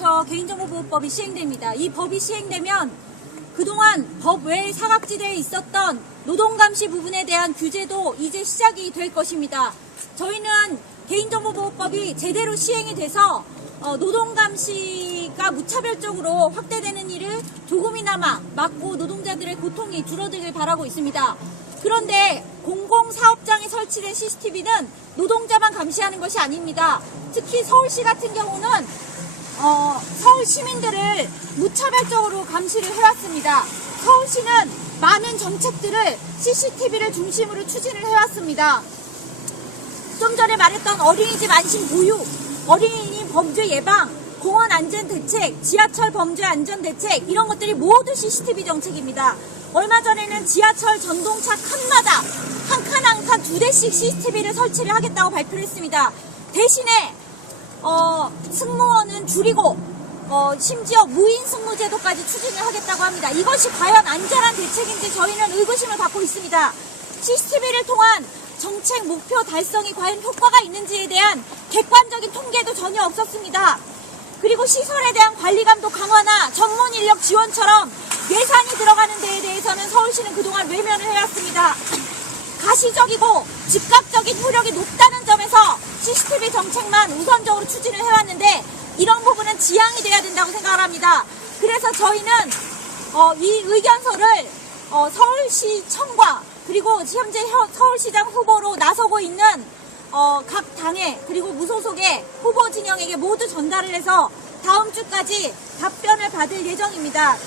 4월부터 개인정보보호법이 시행됩니다. 이 법이 시행되면 그동안 법 외 사각지대에 있었던 노동감시 부분에 대한 규제도 이제 시작이 될 것입니다. 저희는 개인정보보호법이 제대로 시행이 돼서 노동감시가 무차별적으로 확대되는 일을 조금이나마 막고 노동자들의 고통이 줄어들길 바라고 있습니다. 그런데 공공사업장에 설치된 CCTV는 노동자만 감시하는 것이 아닙니다. 특히 서울시 같은 경우는 서울 시민들을 무차별적으로 감시를 해왔습니다. 서울시는 많은 정책들을 CCTV를 중심으로 추진을 해왔습니다. 좀 전에 말했던 어린이집 안심 보육, 어린이 범죄 예방, 공원 안전 대책, 지하철 범죄 안전 대책 이런 것들이 모두 CCTV 정책입니다. 얼마 전에는 지하철 전동차 칸마다 한 칸 2대씩 CCTV를 설치를 하겠다고 발표를 했습니다. 대신에 승무원은 줄이고 심지어 무인 승무제도까지 추진을 하겠다고 합니다. 이것이 과연 안전한 대책인지 저희는 의구심을 갖고 있습니다. CCTV를 통한 정책 목표 달성이 과연 효과가 있는지에 대한 객관적인 통계도 전혀 없었습니다. 그리고 시설에 대한 관리감독 강화나 전문 인력 지원처럼 예산이 들어가는 데에 대해서는 서울시는 그동안 외면을 해왔습니다. 가시적이고 즉각적인 효력이 높다는 점에서 CCTV 정책만 우선적으로 추진을 해왔는데 이런 부분은 지양이 돼야 된다고 생각을 합니다. 그래서 저희는 이 의견서를 서울시청과 그리고 현재 서울시장 후보로 나서고 있는 각 당에 그리고 무소속의 후보 진영에게 모두 전달을 해서 다음 주까지 답변을 받을 예정입니다.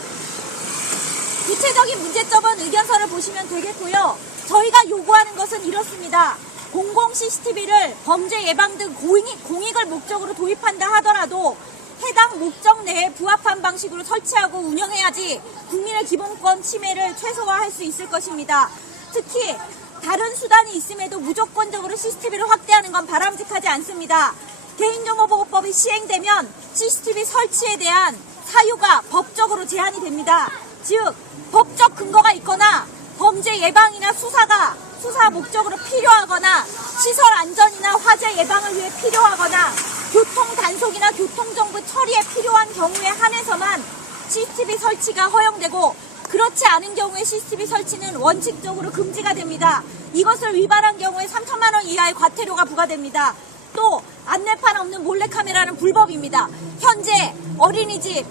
구체적인 문제점은 의견서를 보시면 되겠고요. 저희가 요구하는 것은 이렇습니다. 공공 CCTV를 범죄 예방 등 공익을 목적으로 도입한다 하더라도 해당 목적 내에 부합한 방식으로 설치하고 운영해야지 국민의 기본권 침해를 최소화할 수 있을 것입니다. 특히 다른 수단이 있음에도 무조건적으로 CCTV를 확대하는 건 바람직하지 않습니다. 개인정보보호법이 시행되면 CCTV 설치에 대한 사유가 법적으로 제한이 됩니다. 즉 법적 근거가 있거나 범죄 예방이나 수사 목적으로 필요하거나 시설 안전이나 화재 예방을 위해 필요하거나 교통 단속이나 교통정보 처리에 필요한 경우에 한해서만 CCTV 설치가 허용되고 그렇지 않은 경우에 CCTV 설치는 원칙적으로 금지가 됩니다. 이것을 위반한 경우에 3천만 원 이하의 과태료가 부과됩니다. 또 안내판 없는 몰래카메라는 불법입니다. 현재 어린이집,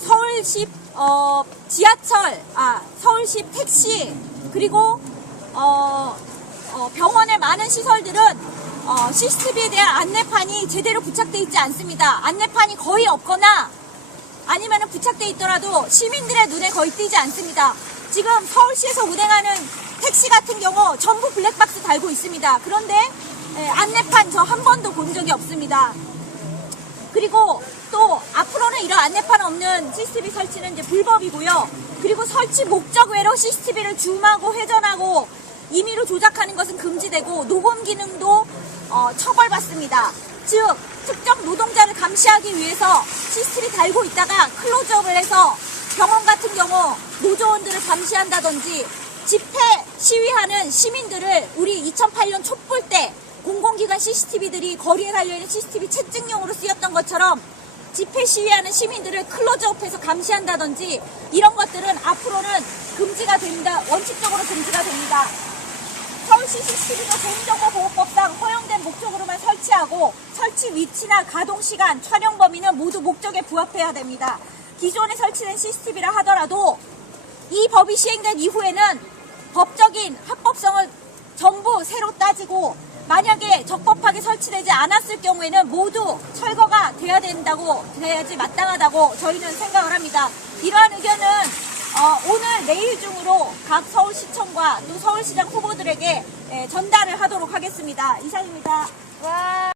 서울시 지하철, 서울시 택시 그리고 병원의 많은 시설들은 CCTV에 대한 안내판이 제대로 부착되어 있지 않습니다. 안내판이 거의 없거나 아니면 부착되어 있더라도 시민들의 눈에 거의 띄지 않습니다. 지금 서울시에서 운행하는 택시 같은 경우 전부 블랙박스 달고 있습니다. 그런데 안내판 저 한 번도 본 적이 없습니다. 그리고 또 앞으로는 이런 안내판 없는 CCTV 설치는 이제 불법이고요. 그리고 설치 목적 외로 CCTV를 줌하고 회전하고 임의로 조작하는 것은 금지되고 녹음 기능도 처벌받습니다. 즉 특정 노동자를 감시하기 위해서 CCTV 달고 있다가 클로즈업을 해서 병원 같은 경우 노조원들을 감시한다든지 집회 시위하는 시민들을 우리 2008년 촛불 때 공공기관 CCTV들이 거리에 달려있는 CCTV 채찍용으로 쓰였던 것처럼 집회 시위하는 시민들을 클로즈업해서 감시한다든지 이런 것들은 앞으로는 금지가 됩니다. 원칙적으로 금지가 됩니다. 서울시 CCTV도 개인정보보호법상 허용된 목적으로만 설치하고 설치 위치나 가동 시간, 촬영 범위는 모두 목적에 부합해야 됩니다. 기존에 설치된 CCTV라 하더라도 이 법이 시행된 이후에는 법적인 합법성을 전부 새로 따지고 만약에 적법하게 설치되지 않았을 경우에는 모두 철거가 돼야지 마땅하다고 저희는 생각을 합니다. 이러한 의견은 오늘 내일 중으로 각 서울시청과 또 서울시장 후보들에게 전달을 하도록 하겠습니다. 이상입니다. 와.